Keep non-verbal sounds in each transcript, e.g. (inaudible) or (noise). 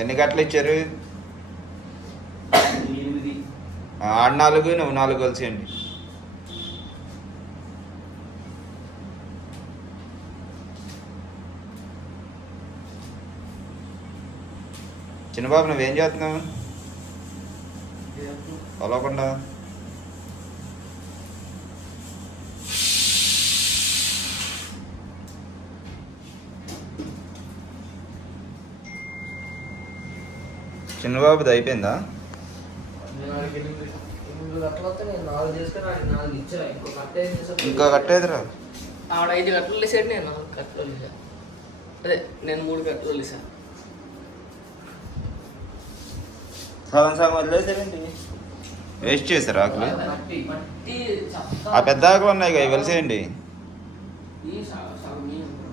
ఎన్ని గంటలు ఇచ్చారు? ఆడు నాలుగు నువ్వు నాలుగు కలిసేయండి. చిన్నబాబు నువ్వేం చేస్తున్నావు? పొలకుండా చిన్నబాబుది అయిపోయిందా నేను వాడికి ఎనిమిది ఎనిమిది గంటలు వస్తే నేను నాలుగు చేసుకుని వాడికి ఇంకో గంట ఏం చేసాను ఇంకా కట్టేదిరా ఆవిడ ఐదు గంటలు వేసాడు నేను నాలుగు గంటలు వేసాను అదే నేను మూడు గంటలు వేసాను సగం సగం వదిలేసారండి వేస్ట్ చేశారు ఆకులు. ఆ పెద్ద ఆకులు ఉన్నాయి కదా ఇవి వదిలేసేయండి ఈ సగం సగం ఈ అనుకో.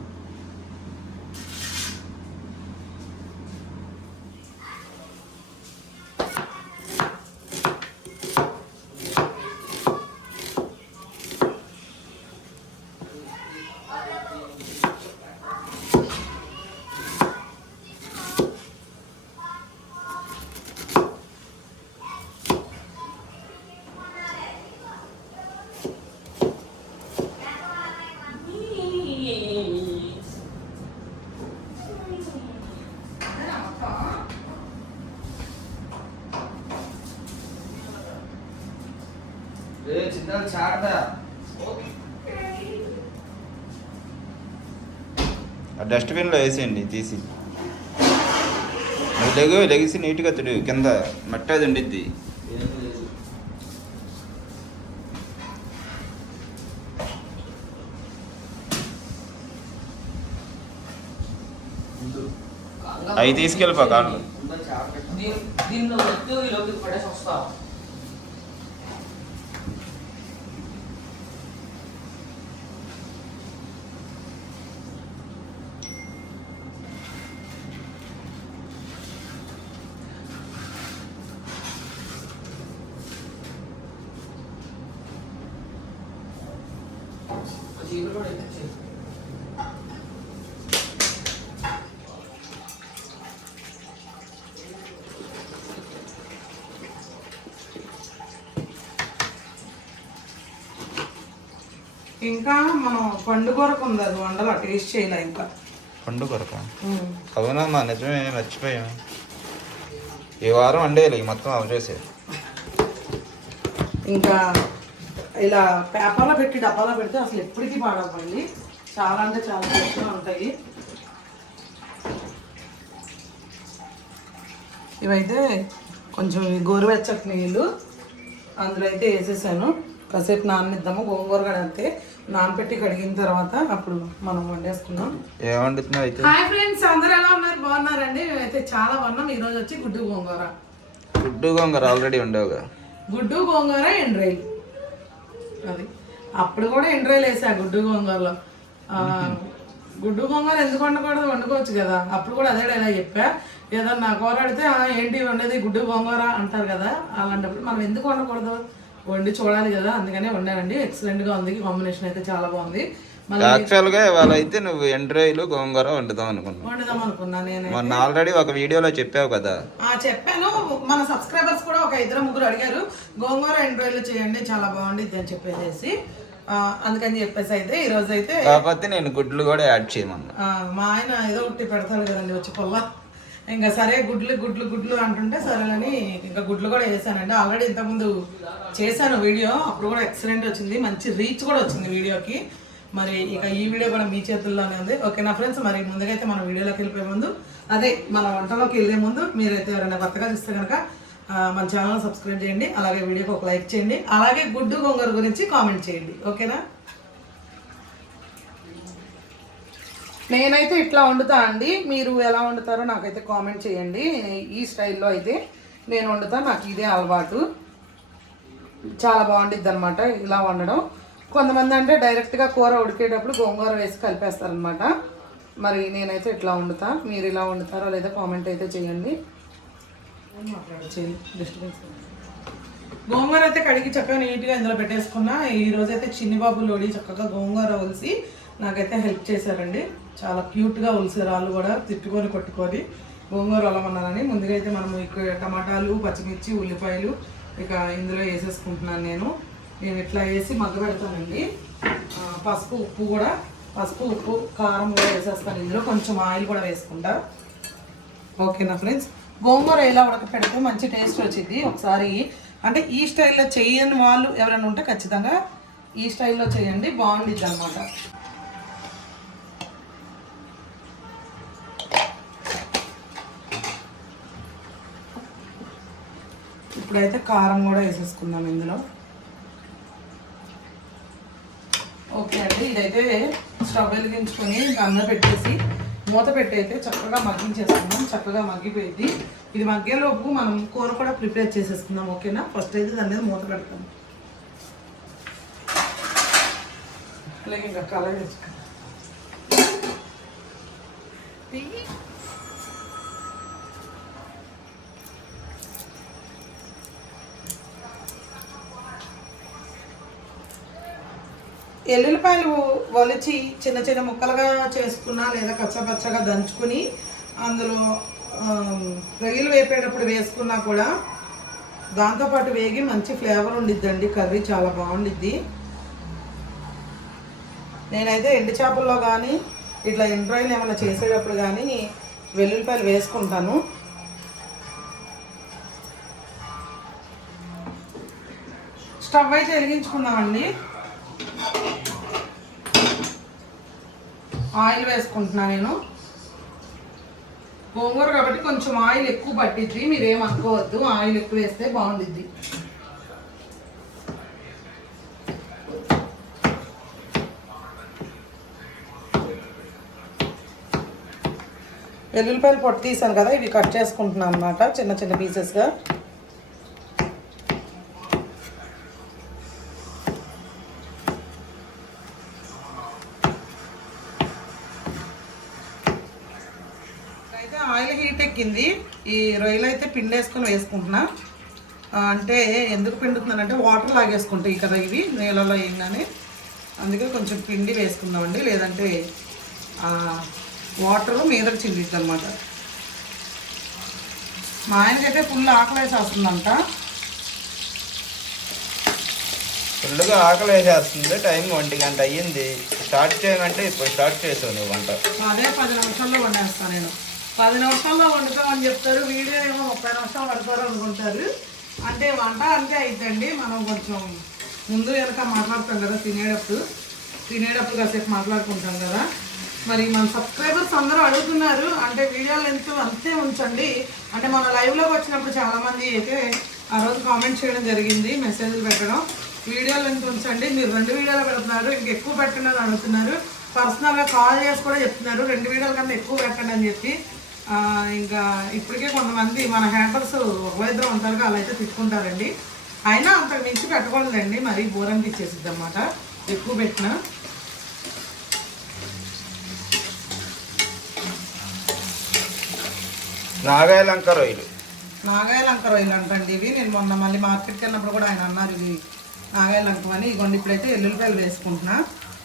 రే చిన్నాడు చాటదా ఆ డస్ట్బిన్లో వేసేయండి తీసి. లెగు లెగిసి నీట్గా తుడు కింద మట్టి అది ఉండిద్ది. అవి తీసుకెళ్ళిపో కాళ్ళు. దీనిలో ఈ లోపలికి పడేసి వస్తావు? ఇంకా మనం పండుగరకు ఉంది అది వండల టేస్ట్ చేయలే ఇంకా. పండు కొరక? అవునమ్మా నిజమే మర్చిపోయాం ఈ వారం వండేయాలి ఈ మొత్తం అవచేసే ఇంకా ఇలా పేపర్లో పెట్టి డబ్బాలో పెడితే అసలు ఎప్పటికీ పాడవ్వండి. చాలా అంటే చాలా ఫ్రెష్గా ఉంటాయి. ఇవైతే కొంచెం గోరువెచ్చటి నీళ్ళు అందులో అయితే వేసేసాను. కాసేపు నాననిద్దాము గోంగూర అంతే నానపెట్టి కడిగిన తర్వాత అప్పుడు మనం వండేసుకున్నాం ఏం వండుతున్నావు అయితే? హాయ్ ఫ్రెండ్స్ అందరూ ఎలా ఉన్నారు? బాగున్నారండి? మేమైతే చాలా బాగున్నాం. ఈరోజు వచ్చి గుడ్డు గోంగూర. గుడ్డు గొంగర ఆల్రెడీ ఉండేవుగా గుడ్డు గోంగూర ఎండ్రాయిల్ అది. అప్పుడు కూడా ఎండ్రాయిల్ వేసా గుడ్డు గోంగూరలో. గుడ్డు గోంగూర ఎందుకు వండకూడదు? వండుకోవచ్చు కదా. అప్పుడు కూడా అదే ఇలా చెప్పా. ఏదన్నా కూర అడితే "ఆ, ఏంటి వండేది గుడ్డు గోంగూర? అంటారు కదా. అలాంటప్పుడు మనం ఎందుకు వండకూడదు? వండి చూడాలి కదా అందుకనే వండానండి. ఎక్సలెంట్గా ఉంది. కాంబినేషన్ అయితే చాలా బాగుంది. మళ్ళీ యాక్చువల్గా ఇవాళ అయితే నువ్వు ఎండ్రాయిలు గోంగూర వండుదాం అనుకున్నావు. వండుదాం అనుకున్నా నేను. మొన్న ఆల్రెడీ ఒక వీడియోలో చెప్పావు కదా. ఆ చెప్పాను. మన సబ్స్క్రైబర్స్ కూడా ఒక ఇద్దరు ముగ్గురు అడిగారు గోంగూర ఎండ్రాయిల్ చేయండి చాలా బాగుండిద్ది అని చెప్పేసి అందుకని చెప్పేసి అయితే ఈ రోజు అయితే కాకపోతే నేను గుడ్లు కూడా యాడ్ చేయమన్నా. మా ఆయన ఏదో ఒకటి పెడతాడు కదండి వచ్చి పొల్ల. ఇంకా సరే గుడ్లు గుడ్లు గుడ్లు అంటుంటే సరేలని ఇంకా గుడ్లు కూడా వేసానండి. ఆల్రెడీ ఇంతకుముందు చేశాను వీడియో అప్పుడు కూడా ఎక్సలెంట్ వచ్చింది. మంచి రీచ్ కూడా వచ్చింది వీడియోకి. మరి ఇక ఈ వీడియో కూడా మీ చేతుల్లోనే ఉంది. ఓకేనా ఫ్రెండ్స్ మరి ముందుకైతే మన వీడియోలోకి వెళ్ళిపోయే ముందు అదే మన వంటలోకి వెళ్ళే ముందు మీరైతే ఎవరైనా కొత్తగా చూస్తే కనుక మన ఛానల్ సబ్స్క్రైబ్ చేయండి. అలాగే వీడియోకి ఒక లైక్ చేయండి. అలాగే గుడ్డు గొంగర గురించి కామెంట్ చేయండి. ఓకేనా నేనైతే ఇట్లా వండుతా అండి. మీరు ఎలా వండుతారో నాకైతే కామెంట్ చేయండి. ఈ స్టైల్లో అయితే నేను వండుతా. నాకు ఇదే అలవాటు. చాలా బాగుండిద్ది అనమాట ఇలా వండడం. కొంతమంది అంటే డైరెక్ట్గా కూర ఉడికేటప్పుడు గోంగూర వేసి కలిపేస్తారనమాట మరి నేనైతే ఇట్లా వండుతా. మీరు ఇలా వండుతారో లేదా కామెంట్ అయితే చేయండి. డిస్టర్బెన్స్ గోంగూర అయితే కడిగి చక్కగా నీట్గా ఇందులో పెట్టేసుకున్నా. ఈరోజైతే అయితే చిన్ని బాబు లోడి చక్కగా గోంగూర వలిసి నాకైతే హెల్ప్ చేశారండి. చాలా క్యూట్గా ఒలిసారు కూడా తిట్టుకొని కొట్టుకొని గోంగూర అల్లమన్నానని ముందుగా అయితే మనము ఇక్కడ టమాటాలు పచ్చిమిర్చి ఉల్లిపాయలు ఇక ఇందులో వేసేసుకుంటున్నాను నేను. నేను ఇట్లా వేసి మగ్గ పెడతానండి. పసుపు ఉప్పు కూడా పసుపు ఉప్పు కారం కూడా వేసేస్తాను ఇందులో. కొంచెం ఆయిల్ కూడా వేసుకుంటా. ఓకేనా ఫ్రెండ్స్ గోంగూర ఇలా ఉడకపెడితే మంచి టేస్ట్ వచ్చింది ఒకసారి అంటే ఈ స్టైల్లో చేయని వాళ్ళు ఎవరైనా ఉంటే ఖచ్చితంగా ఈ స్టైల్లో చేయండి బాగుండిద్ది అనమాట ఇప్పుడైతే కారం కూడా వేసేసుకుందాం ఇందులో. ఓకే అండి ఇదైతే స్టవ్ వెలిగించుకొని గన్న పెట్టేసి మూత పెట్టి అయితే చక్కగా మగ్గించేసుకుందాం చక్కగా మగ్గిపోయింది. ఇది మగ్గేలోపు మనం కూర కూడా ప్రిపేర్ చేసేసుకుందాం ఓకేనా? ఫస్ట్ అయితే దాని మీద మూత పెడతాం. అలాగే ఇంకా కలర్ తెచ్చుకుందాం. ఎల్లుల్లిపాయలు ఒలిచి చిన్న చిన్న ముక్కలుగా చేసుకున్నా లేదా కచ్చపచ్చగా దంచుకుని అందులో రొయ్యలు వేపేటప్పుడు వేసుకున్నా కూడా దాంతోపాటు వేగి మంచి ఫ్లేవర్ ఉండిద్దండి. కర్రీ చాలా బాగుండిద్ది. నేనైతే ఎండు చేపల్లో కానీ ఇట్లా ఎండ్రాయిల్ ఏమైనా చేసేటప్పుడు కానీ వెల్లుల్లిపాయలు వేసుకుంటాను. స్టవ్ అయితే వెలిగించుకున్నామండి. ఆయిల్ వేసుకుంటున్నా నేను. గోంగూర కాబట్టి కొంచెం ఆయిల్ ఎక్కువ పట్టిద్ది. మీరేం అనుకోవద్దు. ఆయిల్ ఎక్కువ వేస్తే బాగుండిద్ది. వెల్లుల్లిపాయలు పొట్టు తీసాను కదా ఇవి కట్ చేసుకుంటున్నాను అనమాట చిన్న చిన్న పీసెస్గా. ఈ రొయ్యలు అయితే పిండి వేసుకొని వేసుకుంటున్నా అంటే ఎందుకు పిండుతున్నానంటే వాటర్ లాగేసుకుంటాయి కదా ఇవి నీళ్ళలో వేయగానే అందుకే కొంచెం పిండి వేసుకుందామండి. లేదంటే వాటర్ మీదకి చిందిద్ది అనమాట మా ఆయనకైతే ఫుల్ ఆకలేసి వస్తుందంట ఫుల్గా ఆకలి వేసేస్తుంది టైం ఒంటి గంట అయ్యింది. స్టార్ట్ చేయమంటే ఇప్పుడు స్టార్ట్ చేసావు నువ్వు వంట. అదే పది నిమిషాల్లో వండేస్తాను నేను. పది నిమిషాల్లో వండుతామని చెప్తారు వీడియో ఏమో ముప్పై నిమిషాలు పడతారు అనుకుంటారు. అంటే వంట అంతే అయిద్దండి. మనం కొంచెం ముందు వెనక మాట్లాడతాం కదా తినేటప్పుడు. తినేటప్పుడు కాసేపు మాట్లాడుకుంటాం కదా. మరి మన సబ్స్క్రైబర్స్ అందరూ అడుగుతున్నారు అంటే వీడియో లెంత్ అంతే ఉంచండి. అంటే మన లైవ్లోకి వచ్చినప్పుడు చాలామంది అయితే ఆ రోజు కామెంట్ చేయడం జరిగింది మెసేజ్లు పెట్టడం. వీడియో లెంత్ ఉంచండి. మీరు రెండు వీడియోలు పెడుతున్నారు ఇంకెక్కువ పెట్టండి అని అడుగుతున్నారు. పర్సనల్గా కాల్ చేసి కూడా చెప్తున్నారు రెండు వీడియోల కన్నా ఎక్కువ పెట్టండి అని చెప్పి. ఇంకా ఇప్పటికే కొంతమంది మన హ్యాండర్స్ ఒకవైద్దరు ఉంటారు అలా అయితే తిట్టుకుంటారండి. అయినా అంతకు మించి పెట్టకూడదండి మరి బోర్ అనిపించేసిద్ది అనమాట ఎక్కువ పెట్టినా. నాగాయలంక రొయ్యలు నాగాయలంక రొయ్యలు అంటండి ఇవి. నేను మొన్న మళ్ళీ మార్కెట్కి వెళ్ళినప్పుడు కూడా ఆయన అన్నారు ఇవి నాగాయలంకం అని. ఇగోండి ఇప్పుడైతే ఎల్లుల్లిపాయలు వేసుకుంటున్నా.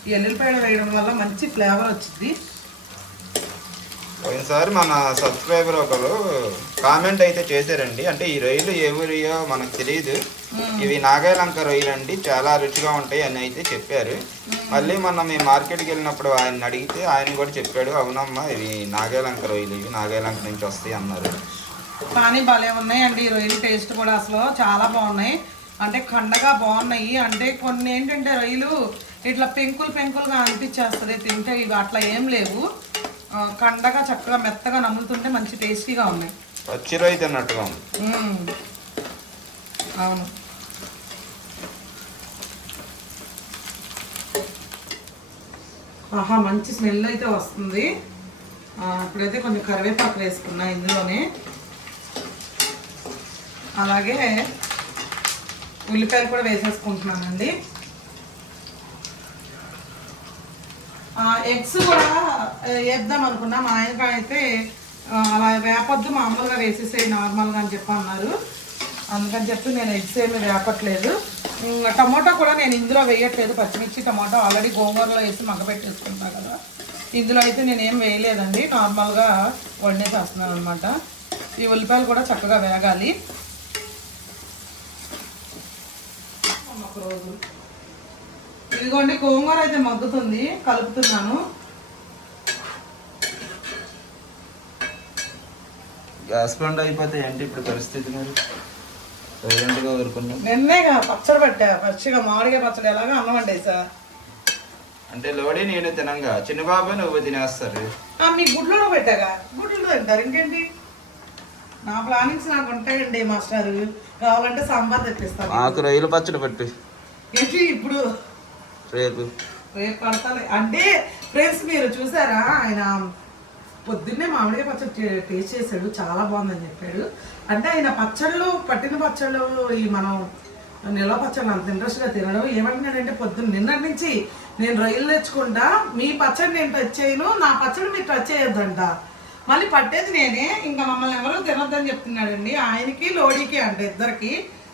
ఈ ఎల్లుల్లిపాయలు వేయడం వల్ల మంచి ఫ్లేవర్ వచ్చింది పోయినసారి మన సబ్స్క్రైబర్ ఒకరు కామెంట్ అయితే చేశారండి. అంటే ఈ రొయ్యలు ఏ ఊరియో మనకు తెలియదు ఇవి నాగాయలంక రొయ్యలు అండి. చాలా రుచిగా ఉంటాయి అని అయితే చెప్పారు. మళ్ళీ మొన్న మేము మార్కెట్కి వెళ్ళినప్పుడు ఆయన అడిగితే ఆయన కూడా చెప్పాడు అవునమ్మా ఇవి నాగాయలంక రొయ్యలు ఇవి నాగాయలంక నుంచి వస్తాయి అన్నారు. కానీ భలే ఉన్నాయండి ఈ రొయ్యలు టేస్ట్ కూడా అసలు. చాలా బాగున్నాయి. అంటే కండగా బాగున్నాయి. అంటే కొన్ని ఏంటంటే రొయ్యలు ఇట్లా పెంకులు పెంకులుగా అనిపించేస్తుంది. తింటే ఇవి అట్లా ఏం లేవు. కండగా చక్కగా మెత్తగా నమ్ములుతుంటే మంచి టేస్టీగా ఉన్నాయి. ఉంది. మ్మ్. అవును. ఆహా మంచి స్మెల్ అయితే వస్తుంది. ఇప్పుడైతే కొంచెం కరివేపాకు వేసుకున్నా ఇందులోనే. అలాగే ఉల్లిపాయలు కూడా వేసేసుకుంటున్నానండి. ఎగ్స్ కూడా వేద్దాం అనుకున్నా. మా అయితే అలా వేపొద్దు మామూలుగా వేసేసే నార్మల్గా అని చెప్పి అన్నారు అందుకని చెప్పి నేను ఎగ్స్ ఏమి వేపట్లేదు. ఉమ్, టమాటా కూడా నేను ఇందులో వేయట్లేదు. పచ్చిమిర్చి టమాటా ఆల్రెడీ గోంగూరలో వేసి మగ్గబెట్టేసుకుంటా కదా. ఇందులో అయితే నేనేం వేయలేదండి. నార్మల్గా వండేసేస్తున్నాను అనమాట ఈ ఉల్లిపాయలు కూడా చక్కగా వేగాలి. ఒక రోజు. ఇదిగోండి గోంగూర అయితే మగ్గుతుంది కలుపుతున్నాను. గ్యాస్ బండ్ అయిపోతే ఏంటి ఇప్పుడు పరిస్థితి మరి? ప్రజెంట్గా నిన్నేగా పచ్చడి పెట్టా పచ్చిగా మామిడిగా పచ్చడి ఎలాగా అన్నం వండేసా. అంటే లోడి నేను తినంగా. చిన్న బాబు నువ్వు తినేస్తారు. మీ గుడ్లలో పెట్టాగా? గుడ్లు తింటారు ఇంకేంటి? నా ప్లానింగ్స్ నాకు ఉంటాయండి మాస్టర్. కావాలంటే సాంబార్ తెప్పిస్తాను. మాకు రొయ్యలు పచ్చడి పట్టు. ఏంటి ఇప్పుడు? రేపు. రేపు పడతాను అంటే ఫ్రెండ్స్ మీరు చూసారా ఆయన పొద్దున్నే మామిడికాయ పచ్చడి టేస్ట్ చేశాడు చాలా బాగుందని చెప్పాడు. అంటే ఆయన పచ్చళ్ళు పట్టిన పచ్చళ్ళు ఈ మనం నిల్వ పచ్చళ్ళు అంత ఇంట్రెస్ట్గా తినడం ఏమంటున్నాడంటే పొద్దున్న నిన్నటి నుంచి నేను రొయ్యలు తెచ్చుకుంటా మీ పచ్చడి నేను టచ్ చేయను నా పచ్చడి మీరు టచ్ చేయొద్దంట. మళ్ళీ పట్టేది నేనే ఇంకా మమ్మల్ని ఎవరు తినొద్దని చెప్తున్నాడండి. ఆయనకి లోడీకి అంటే ఇద్దరికి.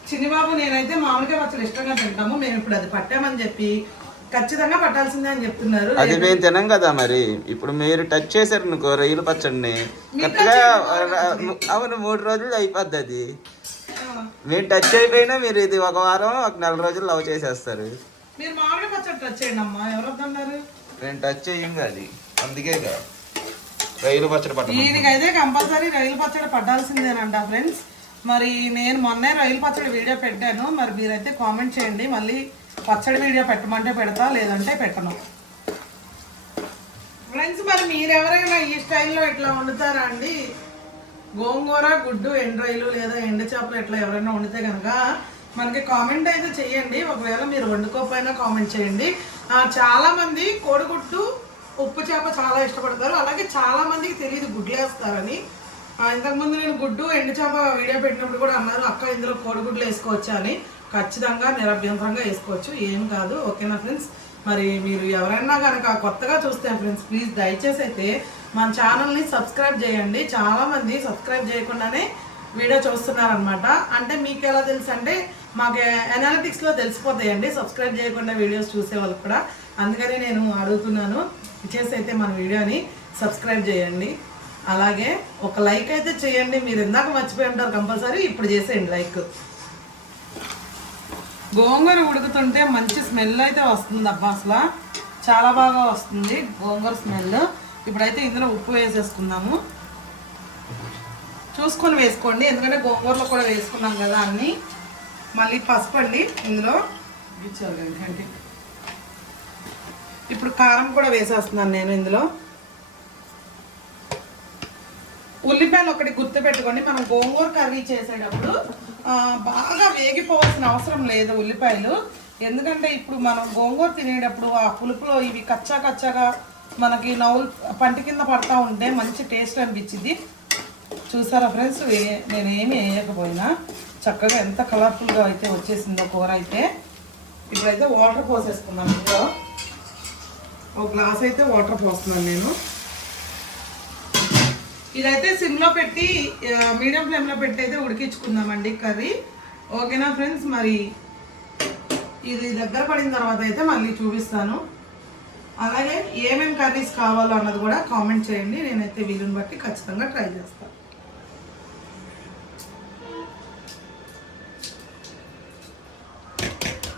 చిన్నబాబు నేనైతే మామిడికాయ పచ్చడి ఇష్టంగా తింటాము మేము ఇప్పుడు అది పట్టామని చెప్పి ఖచ్చితంగా పట్టాల్సిందే అని చెప్తున్నారు. అది మేము తినం కదా మరి. ఇప్పుడు మీరు టచ్ చేశారు అనుకో రొయ్యల పచ్చడిని. కరెక్ట్గా అవును మూడు రోజులు అయిపోద్ది అది. మేము టచ్ అయిపోయినా మీరు ఇది ఒక వారం ఒక నెల రోజులు లవ్ చేసేస్తారు. మీరు మామిడి పచ్చడి టచ్ చేయండి అమ్మా. ఎవరు మేము టచ్ చేయం అది. అందుకే కదా. రొయ్యల పచ్చడి పట్ట దీనికైతే కంపల్సరీ రైలు పచ్చడి పట్టాల్సిందేనంట ఫ్రెండ్స్. మరి నేను మొన్నే రైలు పచ్చడి వీడియో పెట్టాను. మరి మీరైతే కామెంట్ చేయండి. మళ్ళీ పచ్చడి వీడియో పెట్టమంటే పెడతా లేదంటే పెట్టను. ఫ్రెండ్స్ మరి మీరు ఎవరైనా ఈ స్టైల్లో ఇట్లా వండుతారా అండి గోంగూర గుడ్డు ఎండ్రాయిలు లేదా ఎండు చేపలు ఇట్లా ఎవరైనా వండితే కనుక మనకి కామెంట్ అయితే చేయండి ఒకవేళ మీరు వండుకోకపోయినా కామెంట్ చేయండి చాలామంది కోడిగుడ్డు ఉప్పు చేప చాలా ఇష్టపడతారు. అలాగే చాలా మందికి తెలియదు గుడ్లు వేస్తారని ఇంతకుముందు నేను గుడ్డు ఎండు చేప వీడియో పెట్టినప్పుడు కూడా అన్నారు అక్క ఇందులో కోడిగుడ్లు వేసుకోవచ్చా అని. ఖచ్చితంగా నిరభ్యంతరంగా వేసుకోవచ్చు. ఏం కాదు. ఓకేనా ఫ్రెండ్స్? మరి మీరు ఎవరైనా కనుక కొత్తగా చూస్తే ఫ్రెండ్స్ ప్లీజ్ దయచేసి అయితే మన ఛానల్ని సబ్స్క్రైబ్ చేయండి. చాలామంది సబ్స్క్రైబ్ చేయకుండానే వీడియో చూస్తున్నారనమాట అంటే మీకు ఎలా తెలుసు అంటే మాకు ఎనాలిటిక్స్లో తెలిసిపోతాయండి. సబ్స్క్రైబ్ చేయకుండా వీడియోస్ చూసే వాళ్ళకి కూడా. అందుకని నేను అడుగుతున్నాను ఇచ్చేసి అయితే మన వీడియోని సబ్స్క్రైబ్ చేయండి. అలాగే ఒక లైక్ అయితే చేయండి. మీరు ఇందాక మర్చిపోయి ఉంటారు కంపల్సరీ. ఇప్పుడు చేసేయండి లైక్. గోంగూర ఉడుకుతుంటే మంచి స్మెల్ అయితే వస్తుంది అబ్బా అసలు. చాలా బాగా వస్తుంది గోంగూర స్మెల్. ఇప్పుడైతే ఇందులో ఉప్పు వేసేసుకుందాము. చూసుకొని వేసుకోండి ఎందుకంటే గోంగూరలో కూడా వేసుకున్నాం కదా అన్నీ. మళ్ళీ పసుపు అండి ఇందులో. ఇచ్చారు ఇప్పుడు కారం కూడా వేసేస్తున్నాను నేను ఇందులో. ఉల్లిపాయలు ఒకటి గుర్తు పెట్టుకోండి మనం గోంగూర కర్రీ చేసేటప్పుడు బాగా వేగిపోవాల్సిన అవసరం లేదు ఉల్లిపాయలు. ఎందుకంటే ఇప్పుడు మనం గోంగూర తినేటప్పుడు ఆ పులుపులో ఇవి కచ్చా కచ్చాగా మనకి నవ్వులు పంట కింద పడతా ఉంటే మంచి టేస్ట్ అనిపించింది. చూసారా ఫ్రెండ్స్? నేను ఏమి వేయకపోయినా చక్కగా ఎంత కలర్ఫుల్గా అయితే వచ్చేసిందో కూర అయితే. ఇప్పుడైతే వాటర్ పోసేసుకున్నాను ఇందులో. ఒక గ్లాస్ అయితే వాటర్ పోస్తున్నాను నేను. ఇదైతే సిమ్లో పెట్టి మీడియం ఫ్లేమ్లో పెట్టి అయితే ఉడికించుకుందామండి కర్రీ. ఓకేనా ఫ్రెండ్స్? మరి ఇది దగ్గర పడిన తర్వాత అయితే మళ్ళీ చూపిస్తాను. అలాగే ఏమేమి కర్రీస్ కావాలో అన్నది కూడా కామెంట్ చేయండి. నేనైతే వీలుని బట్టి ఖచ్చితంగా ట్రై చేస్తాను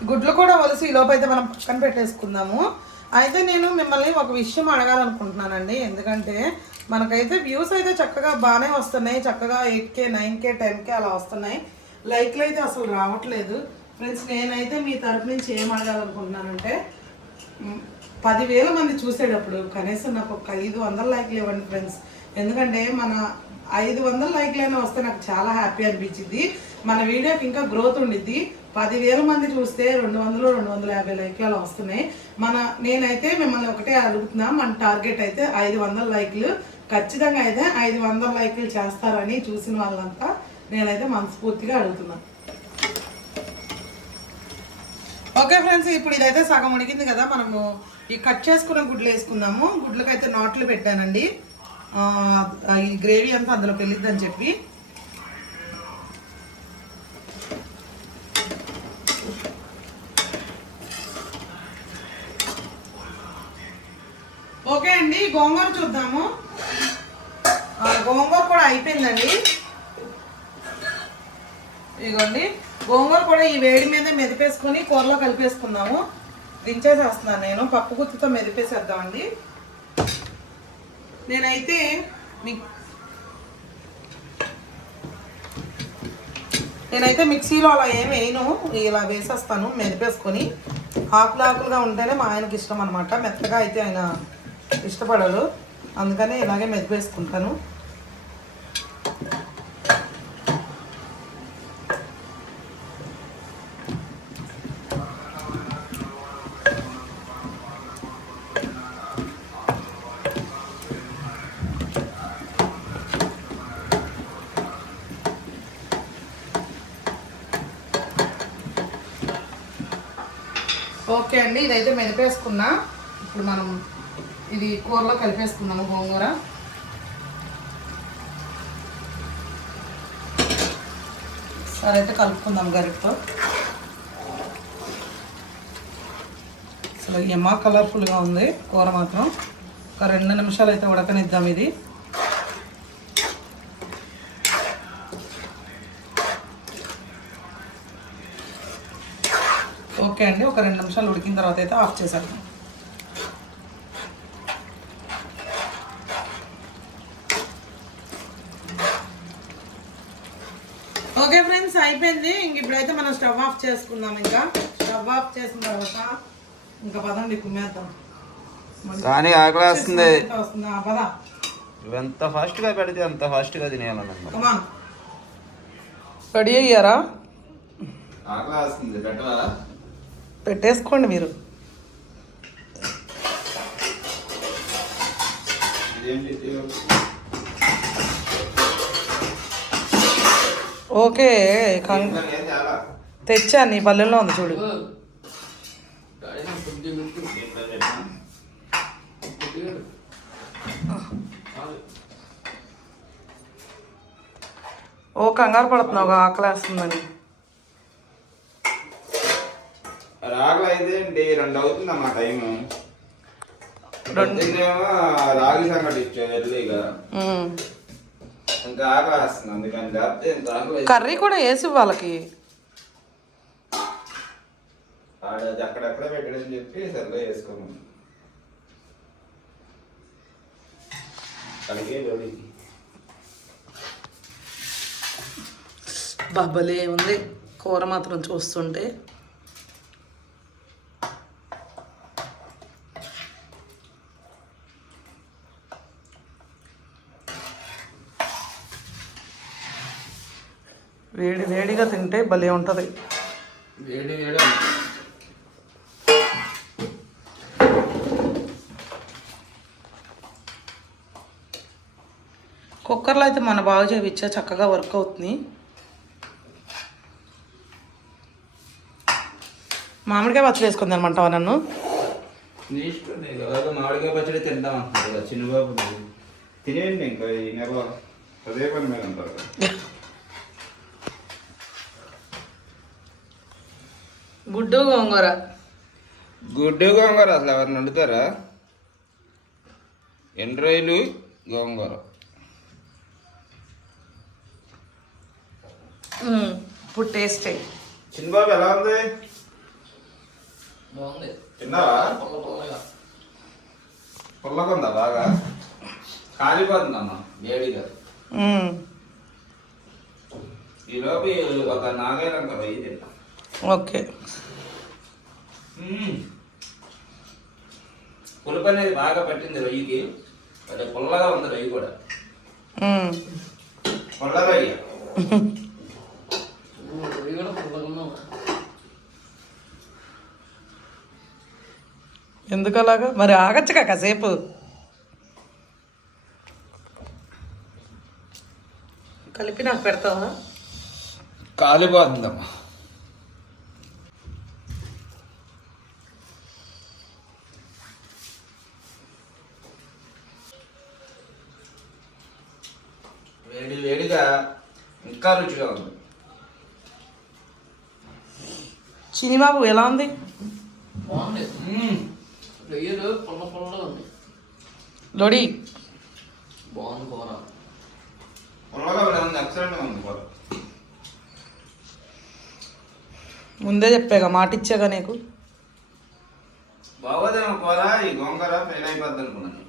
గుడ్లు కూడా వలిసి ఈ అయితే మనం పక్కన పెట్టేసుకుందాము. అయితే నేను మిమ్మల్ని ఒక విషయం అడగాలనుకుంటున్నానండి. ఎందుకంటే మనకైతే వ్యూస్ అయితే చక్కగా బాగానే వస్తున్నాయి. చక్కగా eight K nine K ten K అలా వస్తున్నాయి. లైక్లు అయితే అసలు రావట్లేదు. ఫ్రెండ్స్ నేనైతే మీ తరపు నుంచి ఏం అడగాలనుకుంటున్నానంటే పదివేల మంది చూసేటప్పుడు కనీసం నాకు ఒక ఐదు వందల లైక్లు ఇవ్వండి ఫ్రెండ్స్. ఎందుకంటే మన ఐదు వందల లైక్లైనా వస్తే నాకు చాలా హ్యాపీ అనిపించింది. మన వీడియోకి ఇంకా గ్రోత్ ఉండిద్ది. పదివేల మంది చూస్తే రెండు వందలు రెండు వందల యాభై లైక్లు అలా వస్తున్నాయి. మన నేనైతే మిమ్మల్ని ఒకటే అడుగుతున్నా మన టార్గెట్ అయితే ఐదు వందల లైక్లు. ఖచ్చితంగా అయితే ఐదు వందల లైక్లు చేస్తారని చూసిన వాళ్ళంతా నేనైతే మనస్ఫూర్తిగా అడుగుతున్నాను ఓకే ఫ్రెండ్స్ ఇప్పుడు ఇదైతే సగం ఉడికింది కదా మనము ఈ కట్ చేసుకున్న గుడ్లు వేసుకుందాము. గుడ్లకైతే నాట్లు పెట్టానండి. ఈ గ్రేవీ అంతా అందులోకి వెళ్ళిద్దని చెప్పి. ఓకే అండి గోంగూర చూద్దాము. గోంగూర కూడా అయిపోయిందండి. ఇదిగోండి గోంగూర కూడా ఈ వేడి మీద మెదిపేసుకొని కూరలో కలిపేసుకుందాము. దించేసేస్తున్నాను నేను పప్పు గుత్తితో మెదిపేసేద్దామండి. నేనైతే మిక్ నేనైతే మిక్సీలో అలా ఏం వేయను ఇలా వేసేస్తాను మెదిపేసుకొని. ఆకులు ఆకులుగా ఉంటేనే మా ఆయనకి ఇష్టం అనమాట మెత్తగా అయితే ఆయన ఇష్టపడరు అందుకనే ఇలాగే మెదిపేసుకుంటాను. ఓకే అండి ఇదైతే మెదిపేసుకున్నా. ఇప్పుడు మనం ఇది కూరలో కలిపేసుకున్నాము గోంగూర. సరే అయితే కలుపుకుందాం గరిటతో. అసలు ఎమ్మా కలర్ఫుల్గా ఉంది కూర మాత్రం. ఒక రెండు నిమిషాలు అయితే ఉడకనిద్దాం ఇది. ఓకే అండి ఒక రెండు నిమిషాలు ఉడికిన తర్వాత అయితే ఆఫ్ చేసేద్దాం ఓకే ఫ్రెండ్స్ అయిపోయింది. ఇంక ఇప్పుడైతే మనం స్టవ్ ఆఫ్ చేసుకుందాం ఇంకా. స్టవ్ ఆఫ్ చేసిన తర్వాత ఇంకా పదండి కుమ్మేద్దాం కానీ ఆకలి వేస్తుంది వస్తుందా? ఆ, పద. ఎంత ఫాస్ట్గా పెడితే అంత ఫాస్ట్గా తినేయాలన్నమాట కమాన్ రెడీ అయ్యారా? ఆకలి వేస్తుంది పెట్టేసుకోండి మీరు. ఇదేంటి? ఓకే కం- ఏం చాలా తెచ్చా నీ పల్లెల్లో ఉంది చూడు. ఓ కంగారు పడుతున్నావు ఆకలేస్తుందని రాగులు అయితే అండి రెండు అవుతుంది అమ్మా టైము రెండునేమో రాగి సంగటి. ఇంకా ఆకలి వేస్తుంది అందుకని లేకపోతే ఇంత ఆకలి వేస్తుంది. కర్రీ కూడా వేసి వాళ్ళకి. అది అక్కడెక్కడ పెట్టడని చెప్పి సరిగ్గా వేసుకోమని అలాగే లోడికి బబ్బలే ఉంది. కూర మాత్రం చూస్తుంటే వేడి వేడిగా తింటే భలే ఉంటుంది. వేడి వేడి. కుక్కర్లో అయితే మన బాగా చేయించా చక్కగా వర్క్ అవుతుంది. మామిడికాయ పచ్చడి వేసుకుంది అనమంటావా నన్ను? మామిడికాయ పచ్చడి తింటాం చిన్నబాబు. తినేయండి ఇంకా ఈ నెల. అదే పని మీద ఉంటారు. (laughs) గుడ్డు గోంగూర. గుడ్డు గోంగూర అసలు ఎవరిని వండుతారా? ఎండ్రాయిలు గోంగూర. ఇప్పుడు టేస్ట్ చిన్నబాబు ఎలా ఉంది? బాగుంది. తిన్నావా? పొల్ల పొల్లగా పుల్లగా ఉందా బాగా? కాలిపోతుందమ్మా వేడిగా. ఈ లోపు ఒక నాగేలంక వెయ్యి తింటాం ఓకే. పులుపు అనేది బాగా పట్టింది రొయ్యికి. అదే పుల్లగా ఉంది రొయ్యి కూడా. పుల్ల రొయ్య. ఎందుకు అలాగా మరి ఆగచ్చుగా కాసేపు. కలిపి నాకు పెడతావా? కాలిపోతుందమ్మా. వేడి వేడిగా ఇంకా రుచిగా ఉంది. చినిబాబు ఎలా ఉంది? బాగుంది. మ్మ్. రొయ్యలు పొల్ల పొల్లగా ఉంది. లోడి. బాగుంది కూర. పుల్లగా భలే ఉంది ఎక్సలెంట్గా ఉంది కూర. ముందే చెప్పాగా మాట ఇచ్చాగా నీకు? బాగోదేమో కూర ఈ గోంగూర ఫెయిల్ అయిపోద్ది అనుకున్నాను.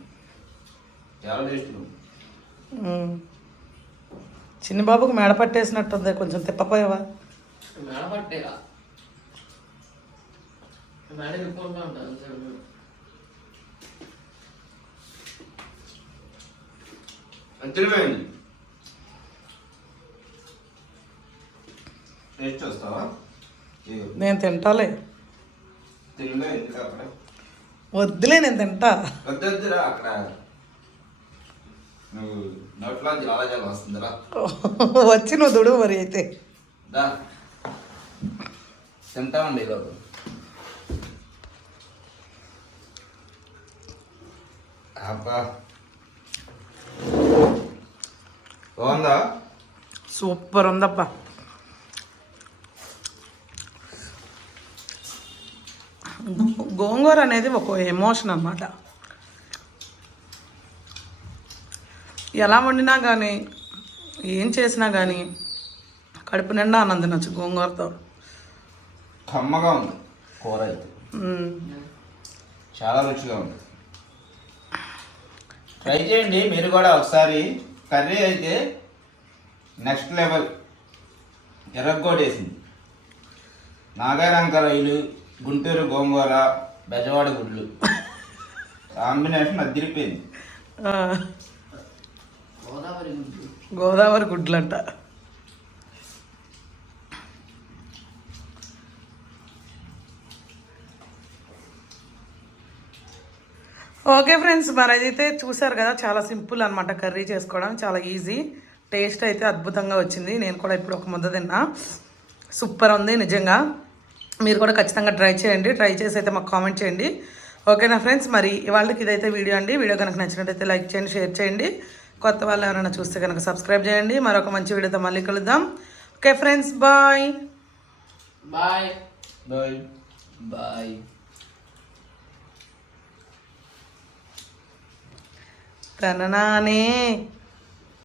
చాలా టేస్ట్. చిన్న బాబుకు మేడ పట్టేసినట్టుంది కొంచెం తిప్పపోయావా. నేను తింటాలే. వద్దులే నేను తింటా. వద్దొద్దురా అక్కడ. నువ్వు వచ్చి నువ్వు దుడు మరి అయితే. తింటామండి ఈరోజు అబ్బా. బాగుందా? సూపర్ ఉందబ్బా. గోంగూర అనేది ఒక ఎమోషన్ అన్నమాట. ఎలా వండినా కానీ ఏం చేసినా కానీ కడుపు నిండా ఆనందం తినొచ్చు గోంగూరతో. కమ్మగా ఉంది కూర అయితే. చాలా రుచిగా ఉంది. ట్రై చేయండి మీరు కూడా ఒకసారి. కర్రీ అయితే నెక్స్ట్ లెవెల్ ఎర్రగోడేసింది నాగారంక రొయ్యలు గుంటూరు గోంగూర బెజవాడ గుడ్లు. (laughs) కాంబినేషన్ అదిరిపోయింది. గోదావరి గుడ్లంట. ఓకే ఫ్రెండ్స్ మరి అయితే చూసారు కదా చాలా సింపుల్ అనమాట కర్రీ చేసుకోవడం. చాలా ఈజీ. టేస్ట్ అయితే అద్భుతంగా వచ్చింది. నేను కూడా ఇప్పుడు ఒక ముద్ద తిన్నా. సూపర్ ఉంది నిజంగా. మీరు కూడా ఖచ్చితంగా ట్రై చేయండి. ట్రై చేసి అయితే మాకు కామెంట్ చేయండి. ఓకేనా ఫ్రెండ్స్ మరి ఇవాళకి ఇదైతే వీడియో అండి. వీడియో కనుక నచ్చినట్టయితే లైక్ చేయండి షేర్ చేయండి. కొత్త వాళ్ళు ఎవరైనా చూస్తే కనుక సబ్స్క్రైబ్ చేయండి. మరొక మంచి వీడియోతో మళ్ళీ కలుద్దాం. Okay friends bye bye bye bye తననానే